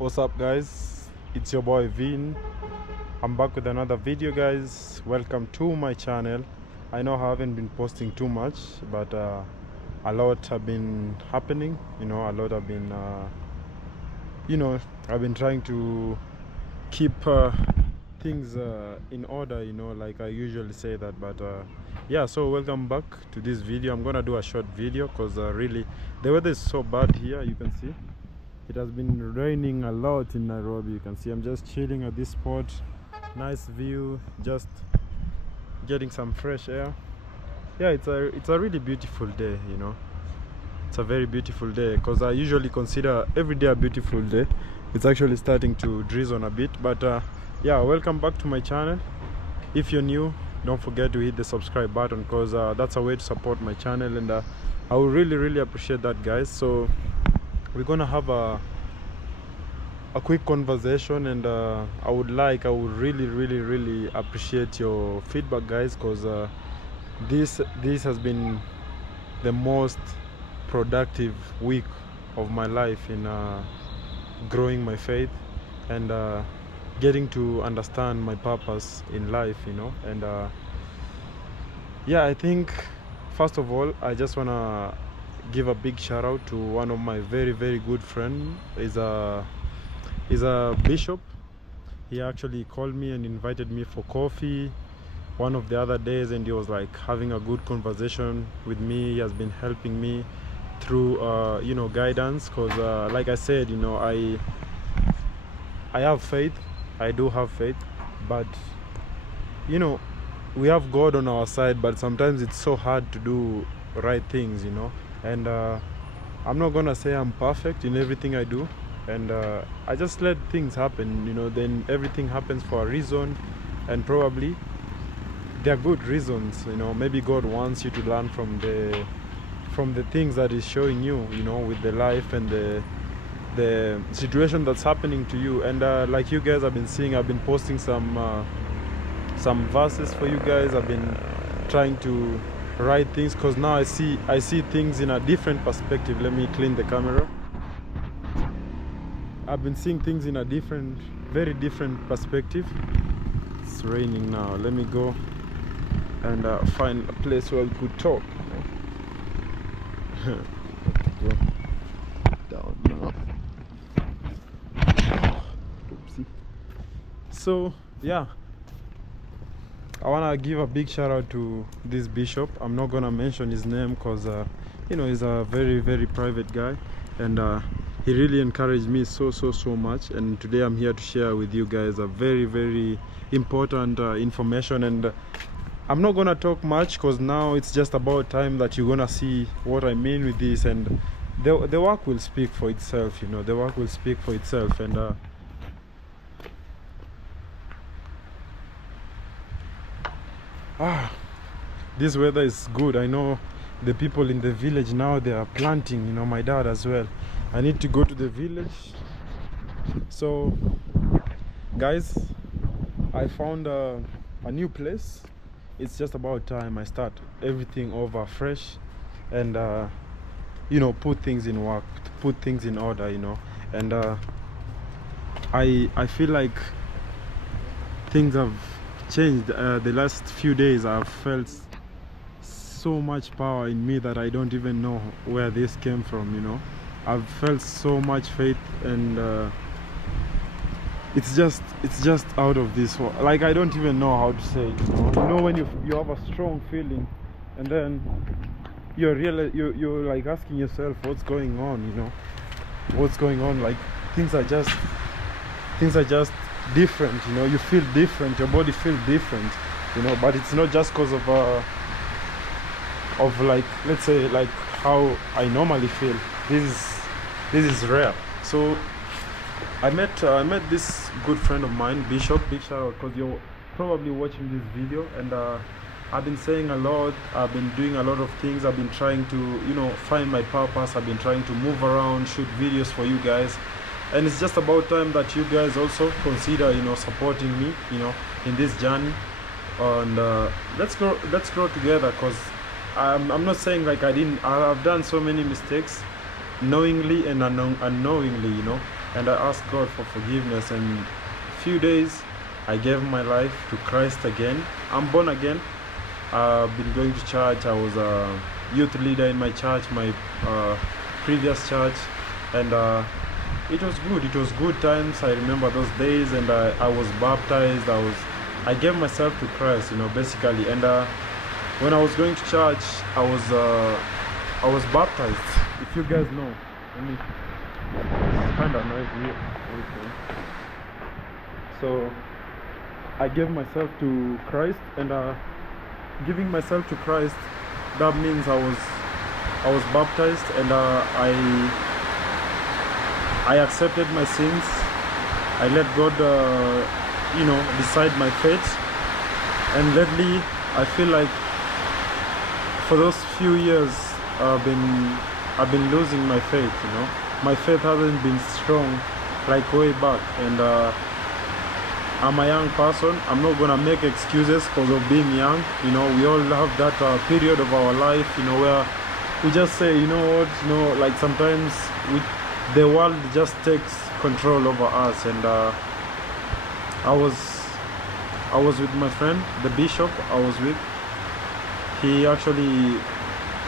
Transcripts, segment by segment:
What's up, guys? It's your boy Vin. I'm back with another video, guys. Welcome to my channel. I know I haven't been posting too much, but a lot have been happening. A lot have been I've been trying to keep things in order, like I usually say that. But yeah, so welcome back to this video. I'm gonna do a short video because really the weather is so bad here. You can see it has been raining a lot in Nairobi. You can see I'm just chilling at this spot. Nice view, just getting some fresh air. Yeah, it's a really beautiful day. It's a very beautiful day because I usually consider every day a beautiful day. It's actually starting to drizzle a bit, but yeah, welcome back to my channel. If you're new, don't forget to hit the subscribe button because that's a way to support my channel, and I would really appreciate that, guys. So we're gonna have a quick conversation, and I would really appreciate your feedback, guys, because this has been the most productive week of my life in growing my faith and getting to understand my purpose in life, and yeah, I think first of all I just want to give a big shout out to one of my very good friend. Is a bishop. He actually called me and invited me for coffee one of the other days, and he was like having a good conversation with me. He has been helping me through guidance, because like I said, I have faith. I do have faith, but we have God on our side, but sometimes it's so hard to do right things, and I'm not gonna say I'm perfect in everything I do, and I just let things happen, then everything happens for a reason, and probably they're good reasons. Maybe God wants you to learn from the things that He's showing you, with the life and the situation that's happening to you. And like you guys have been seeing, I've been posting some verses for you guys. I've been trying to write things because now I see things in a different perspective. Let me clean the camera. I've been seeing things in a very different perspective. It's raining now. Let me go and find a place where we could talk. Go down now. Oopsie. So yeah, I want to give a big shout out to this bishop. I'm not gonna mention his name because he's a very private guy, and he really encouraged me so much. And today I'm here to share with you guys a very important information. And I'm not gonna talk much because now it's just about time that you're gonna see what I mean with this, and the work will speak for itself. The work will speak for itself. And this weather is good. I know the people in the village now, they are planting, my dad as well. I need to go to the village. So guys, I found a new place. It's just about time I start everything over fresh, and put things in work, put things in order, and I feel like things have changed. The last few days I've felt so much power in me that I don't even know where this came from. I've felt so much faith, and it's just out of this world. Like, I don't even know how to say it. When you have a strong feeling, and then you're like asking yourself what's going on. What's going on. Like, things are just different. You feel different, your body feels different, but it's not just because of like, let's say, like how I normally feel. This is rare. So I met this good friend of mine, Bishop. Big shout out, because you're probably watching this video, and I've been saying a lot. I've been doing a lot of things. I've been trying to find my purpose. I've been trying to move around, shoot videos for you guys, and it's just about time that you guys also consider supporting me in this journey. And let's grow together, because I'm not saying like I've done so many mistakes knowingly and unknowingly, and I asked God for forgiveness. And a few days I gave my life to Christ again. I'm born again. I've been going to church. I was a youth leader in my church, my previous church, and it was good. It was good times. I remember those days, and I was baptized. I gave myself to Christ, basically. And when I was going to church, I was baptized. If you guys know, it's kind of noisy here. Okay. So I gave myself to Christ, and giving myself to Christ, that means I was baptized, and I accepted my sins. I let God decide my fate. And lately I feel like for those few years I've been losing my faith. My faith hasn't been strong like way back. And I'm a young person. I'm not gonna make excuses because of being young. We all have that period of our life, where we just say, like sometimes the world just takes control over us. And I was with my friend, the bishop I was with. He actually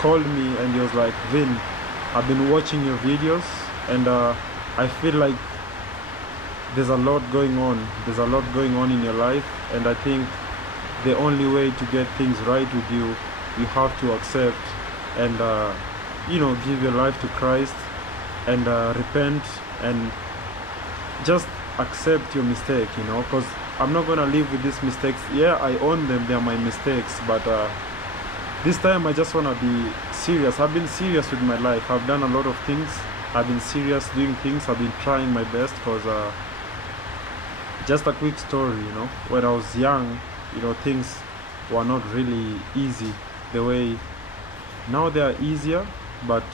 called me and he was like, Vin, I've been watching your videos, and I feel like there's a lot going on. There's a lot going on in your life, and I think the only way to get things right with you have to accept and give your life to Christ, and repent, and just accept your mistake, because I'm not gonna live with these mistakes. Yeah, I own them, they are my mistakes, but this time I just wanna be serious. I've been serious with my life. I've done a lot of things. I've been serious doing things. I've been trying my best, because just a quick story, when I was young, things were not really easy the way now they are easier. But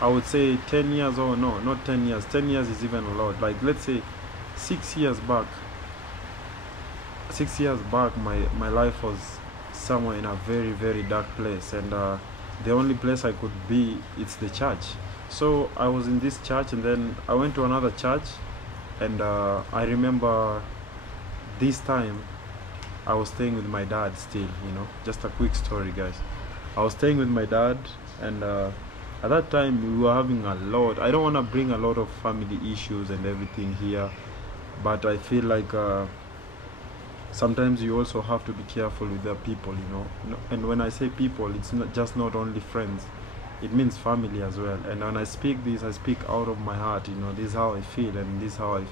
I would say 10 years, or no, not 10 years, 10 years is even a lot. Like, let's say 6 years back, my life was somewhere in a very, very dark place, and the only place I could be, it's the church. So I was in this church, and then I went to another church. And I remember this time I was staying with my dad still, just a quick story, guys. I was staying with my dad, and at that time we were having a lot. I don't want to bring a lot of family issues and everything here, but I feel like sometimes you also have to be careful with the people, and when I say people, it's not only friends, it means family as well. And when I speak this, I speak out of my heart. This is how I feel, and this is how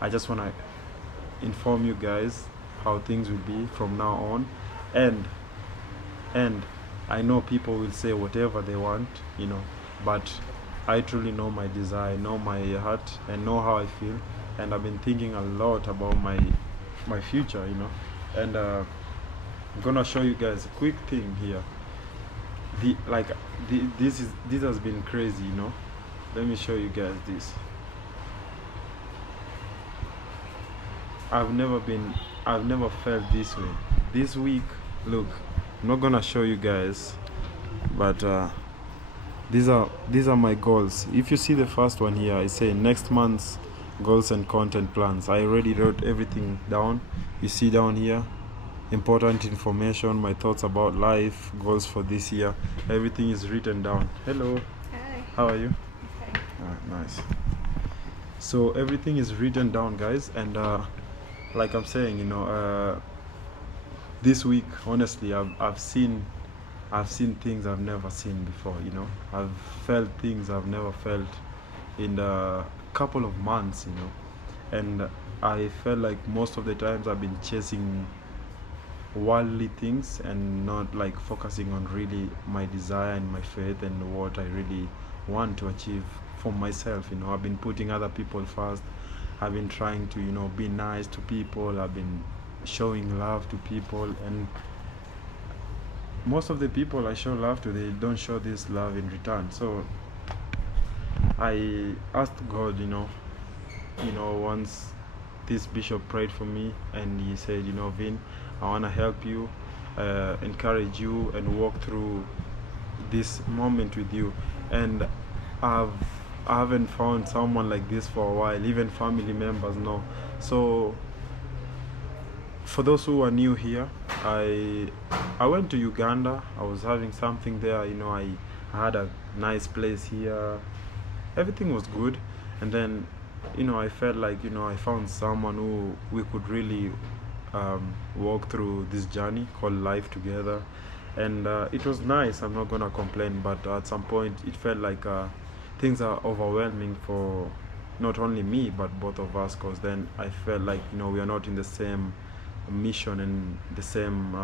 I just want to inform you guys how things will be from now on. And I know people will say whatever they want, but I truly know my desire, know my heart, and know how I feel. And I've been thinking a lot about my future, and I'm gonna show you guys a quick thing here. This has been crazy, Let me show you guys this. I've never felt this way. This week, look, I'm not gonna show you guys, but these are my goals. If you see the first one here, I say next month's goals and content plans. I already wrote everything down. You see down here, important information, my thoughts about life, goals for this year. Everything is written down. Hello. Hi. How are you? Okay. Nice. So everything is written down, guys, and like I'm saying, this week, honestly, I've seen things I've never seen before. I've felt things I've never felt in a couple of months. And I felt like most of the times I've been chasing worldly things and not like focusing on really my desire and my faith and what I really want to achieve for myself. I've been putting other people first. I've been trying to be nice to people. I've been showing love to people, and most of the people I show love to, they don't show this love in return. So I asked God, once this bishop prayed for me, and he said, Vin, I want to help you, encourage you, and walk through this moment with you. And I've I haven't found someone like this for a while. Even family members know. So for those who are new here, I went to Uganda. I was having something there, you know. I had a nice place here, everything was good. And then, you know, I felt like, you know, I found someone who we could really walk through this journey called life together. And it was nice, I'm not gonna complain, but at some point it felt like things are overwhelming for not only me but both of us, because then I felt like, you know, we are not in the same mission and the same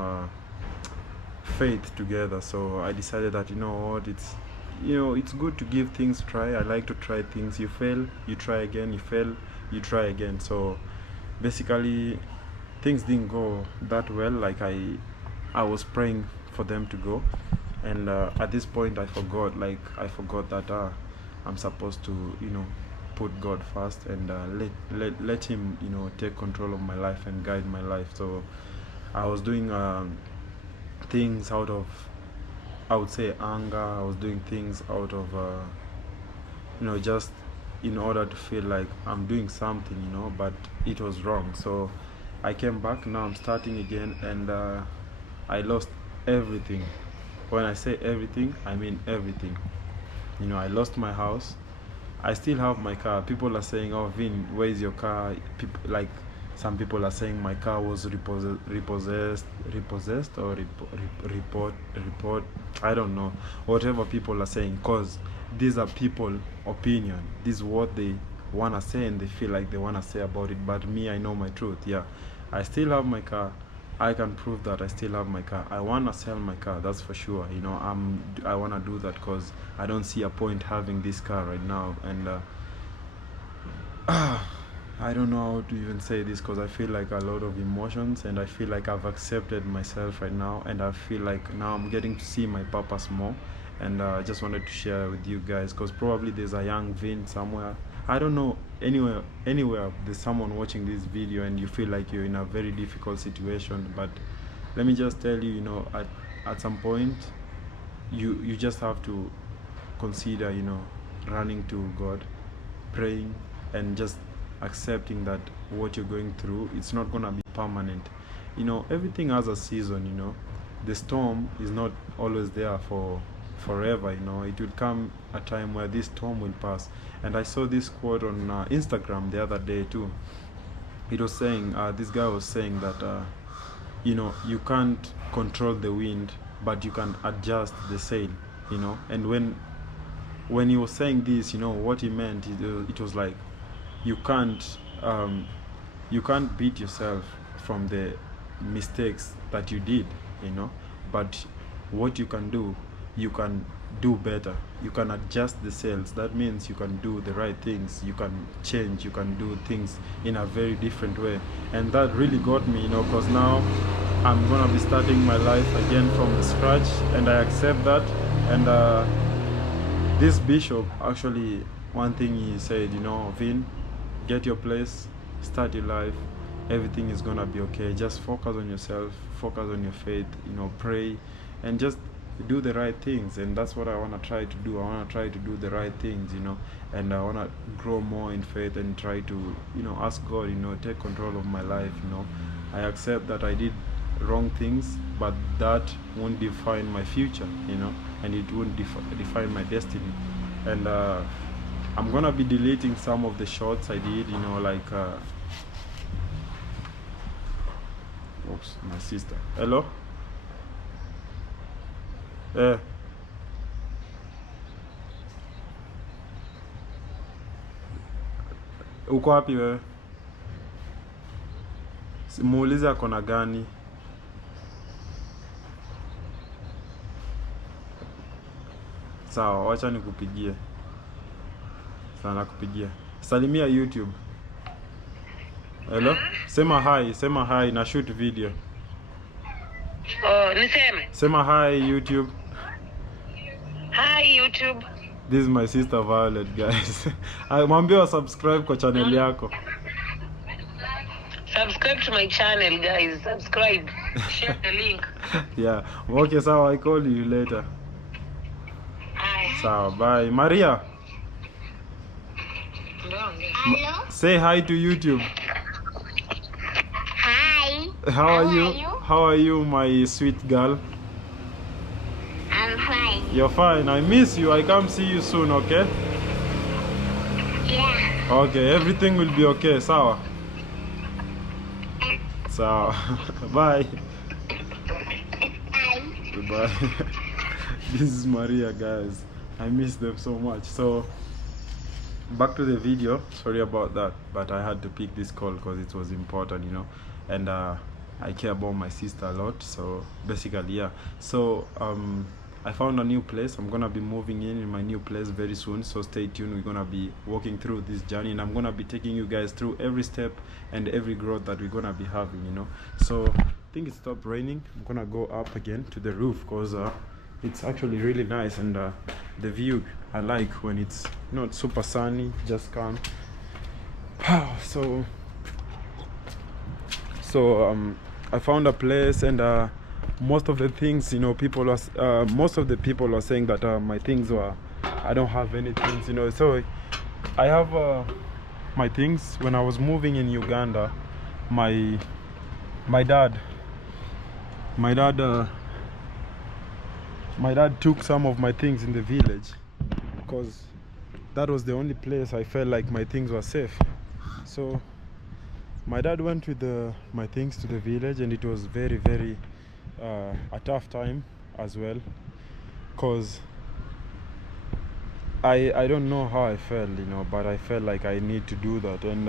faith together. So I decided that, you know what, it's, you know, it's good to give things a try. I like to try things. You fail, you try again. You fail, you try again. So basically things didn't go that well like I was praying for them to go. And at this point I forgot that I'm supposed to, you know, put God first and let him, you know, take control of my life and guide my life. So I was doing things out of, I would say, anger. I was doing things out of you know, just in order to feel like I'm doing something, you know, but it was wrong. So I came back. Now I'm starting again, and I lost everything. When I say everything, I mean everything. You know, I lost my house. I still have my car. People are saying, "Oh, Vin, where is your car?" People, like, some people are saying my car was repossessed or report. I don't know. Whatever people are saying, cause these are people opinion. This is what they wanna say and they feel like they wanna say about it. But me, I know my truth. Yeah, I still have my car. I can prove that I still have my car. I wanna sell my car, that's for sure. You know, I wanna do that because I don't see a point having this car right now. And I don't know how to even say this because I feel like a lot of emotions, and I feel like I've accepted myself right now, and I feel like now I'm getting to see my purpose more. And I just wanted to share with you guys because probably there's a young Vin somewhere, I don't know, anywhere there's someone watching this video and you feel like you're in a very difficult situation. But let me just tell you, you know, at some point you just have to consider, you know, running to God, praying, and just accepting that what you're going through, it's not gonna be permanent. You know, everything has a season. You know, the storm is not always there for forever. You know, it will come a time where this storm will pass. And I saw this quote on Instagram the other day too. It was saying, this guy was saying that you know, you can't control the wind, but you can adjust the sail. You know, and when he was saying this, you know, what he meant, it was like, you can't beat yourself from the mistakes that you did, you know, but what you can do, you can do better. You can adjust the sails. That means you can do the right things, you can change, you can do things in a very different way. And that really got me, you know, because now I'm gonna be starting my life again from the scratch, and I accept that. And this bishop, actually, one thing he said, you know, Vin, get your place, start your life, everything is gonna be okay. Just focus on yourself, focus on your faith, you know, pray, and just do the right things. And that's what I want to try to do. I want to try to do the right things, you know, and I want to grow more in faith and try to, you know, ask God, you know, take control of my life. You know, I accept that I did wrong things, but that won't define my future, you know, and it won't define my destiny. And I'm gonna be deleting some of the shots I did, you know, like oops, my sister. Hello? Uko wapi wewe? Muulize ako na gani. Sawa, wacha nikupigie. Sana kupigia. Salimia YouTube. Hello? Sema hi na shoot video. Oh, niseme. Sema hi YouTube. Hi YouTube. This is my sister Violet, guys. Mwambie subscribe kwa channel yako. Subscribe to my channel, guys. Subscribe. Share the link. Yeah. Okay, sawa, I call you later. Hi. Sawa, bye. Maria. Hello? Say hi to YouTube. Hi. How are you? How are you, my sweet girl? I'm fine. You're fine. I miss you. I come see you soon, okay? Yeah. Okay, everything will be okay. Sawa. Sawa. Bye. Hi. Goodbye. This is Maria, guys. I miss them so much. So back to the video. Sorry about that, but I had to pick this call because it was important, you know. And I care about my sister a lot. So basically, yeah. So I found a new place. I'm gonna be moving in my new place very soon, so stay tuned. We're gonna be walking through this journey, and I'm gonna be taking you guys through every step and every growth that we're gonna be having, you know. So I think it stopped raining. I'm gonna go up again to the roof because it's actually really nice, and the view I like when it's not super sunny, just calm. so I found a place, and most of the things, you know, most of the people were saying that my things were, I don't have any things, you know. So I have my things. When I was moving in Uganda, my dad took some of my things in the village because that was the only place I felt like my things were safe. So my dad went with my things to the village, and it was very, very a tough time as well, because I don't know how I felt, you know, but I felt like I need to do that. And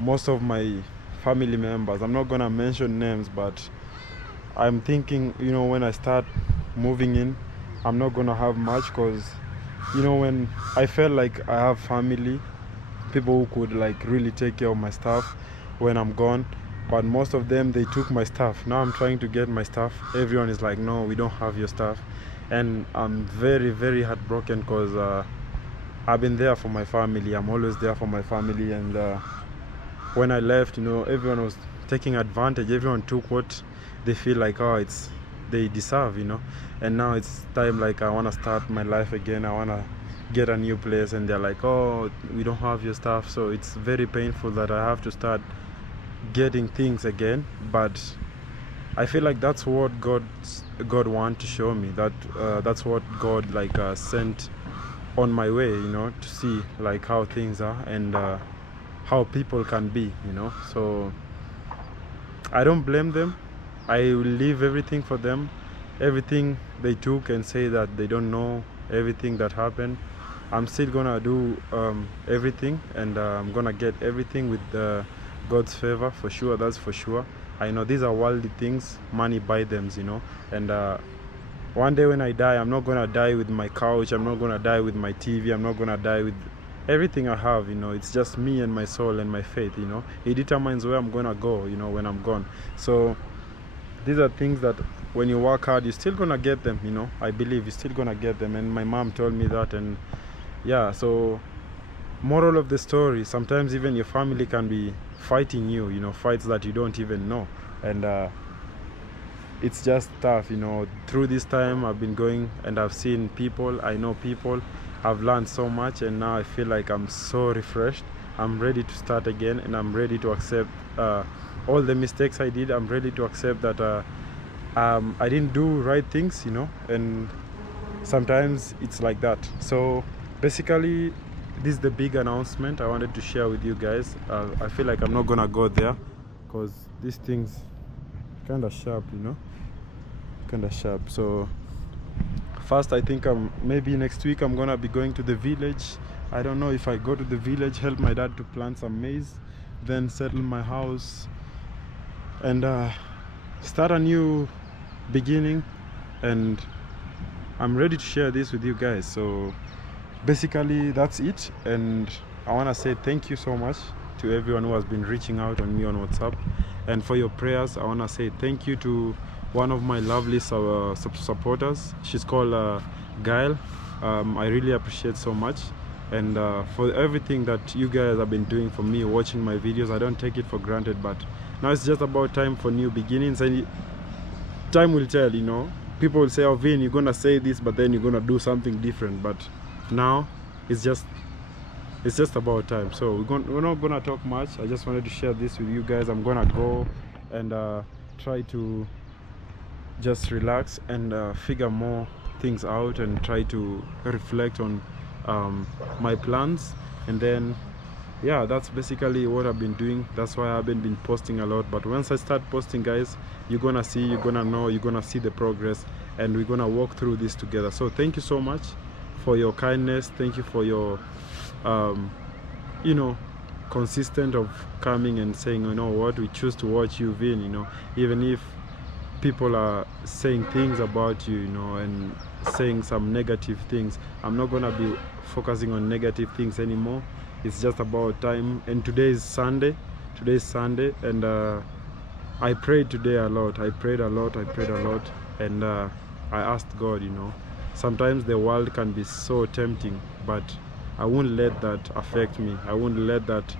most of my family members, I'm not gonna mention names, but I'm thinking, you know, when I start moving in, I'm not gonna have much, because, you know, when I felt like I have family, people who could like really take care of my stuff when I'm gone, but most of them, they took my stuff. Now I'm trying to get my stuff. Everyone is like, no, we don't have your stuff. And I'm very, very heartbroken, because I've been there for my family. I'm always there for my family. And when I left, you know, everyone was taking advantage. Everyone took what they feel like, oh, they deserve, you know. And now it's time, like, I want to start my life again. I want to get a new place, and they're like, oh, we don't have your stuff. So it's very painful that I have to start getting things again. But I feel like that's what God want to show me, that that's what God like sent on my way, you know, to see like how things are, and how people can be, you know. So I don't blame them. I will leave everything for them. Everything they took, and say that they don't know everything that happened, I'm still gonna do everything, and I'm gonna get everything with God's favor, for sure. That's for sure. I know these are worldly things, money buy them, you know. And one day when I die, I'm not gonna die with my couch, I'm not gonna die with my TV, I'm not gonna die with everything I have, you know. It's just me and my soul and my faith, you know. It determines where I'm gonna go, you know, when I'm gone. So these are things that when you work hard, you're still gonna get them, you know. I believe you're still gonna get them, and my mom told me that. And yeah, so moral of the story, sometimes even your family can be fighting you, you know, fights that you don't even know. And it's just tough, you know. Through this time I've been going, and I've seen people, I know people, I've learned so much, and now I feel like I'm so refreshed. I'm ready to start again, and I'm ready to accept all the mistakes I did. I'm ready to accept that I didn't do right things, you know, and sometimes it's like that. So basically, this is the big announcement I wanted to share with you guys. I feel like I'm not gonna go there because these things kind of sharp, you know, kind of sharp. So first, I think maybe next week I'm gonna be going to the village. I don't know if I go to the village, help my dad to plant some maize, then settle my house, and start a new beginning. And I'm ready to share this with you guys. So basically that's it, and I want to say thank you so much to everyone who has been reaching out on me on WhatsApp, and for your prayers. I want to say thank you to one of my lovely supporters. She's called Gail. I really appreciate so much, and for everything that you guys have been doing for me, watching my videos. I don't take it for granted, but now it's just about time for new beginnings, and time will tell, you know. People will say, oh Vin, you're gonna say this, but then you're gonna do something different. But now it's just it's just about time. So we're not gonna talk much. I just wanted to share this with you guys. I'm gonna go and try to just relax and figure more things out and try to reflect on my plans. And then yeah, that's basically what I've been doing. That's why I haven't been posting a lot, but once I start posting, guys, you're gonna see, you're gonna know, you're gonna see the progress, and we're gonna walk through this together. So thank you so much for your kindness. Thank you for your you know, consistent of coming and saying, you know what, we choose to watch you win, you know, even if people are saying things about you, you know, and saying some negative things. I'm not gonna be focusing on negative things anymore. It's just about time. And today is Sunday, and I prayed today a lot. I prayed a lot, and I asked God, you know, sometimes the world can be so tempting, but I won't let that affect me. I won't let that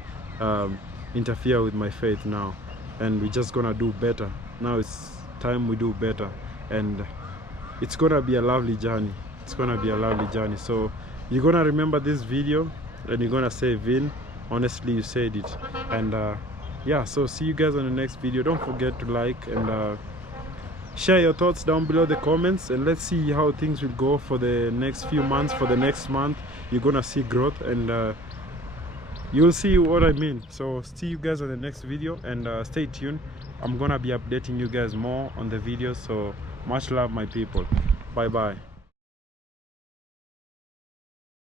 interfere with my faith now. And we're just gonna do better. Now it's time we do better, and it's gonna be a lovely journey. It's gonna be a lovely journey. So you're gonna remember this video and you're gonna say, Vin, honestly, you said it. And yeah, so see you guys on the next video. Don't forget to like and share your thoughts down below the comments, and let's see how things will go for the next few months. For the next month, you're gonna see growth, and you'll see what I mean. So see you guys on the next video, and stay tuned. I'm gonna be updating you guys more on the videos. So much love, my people. Bye bye.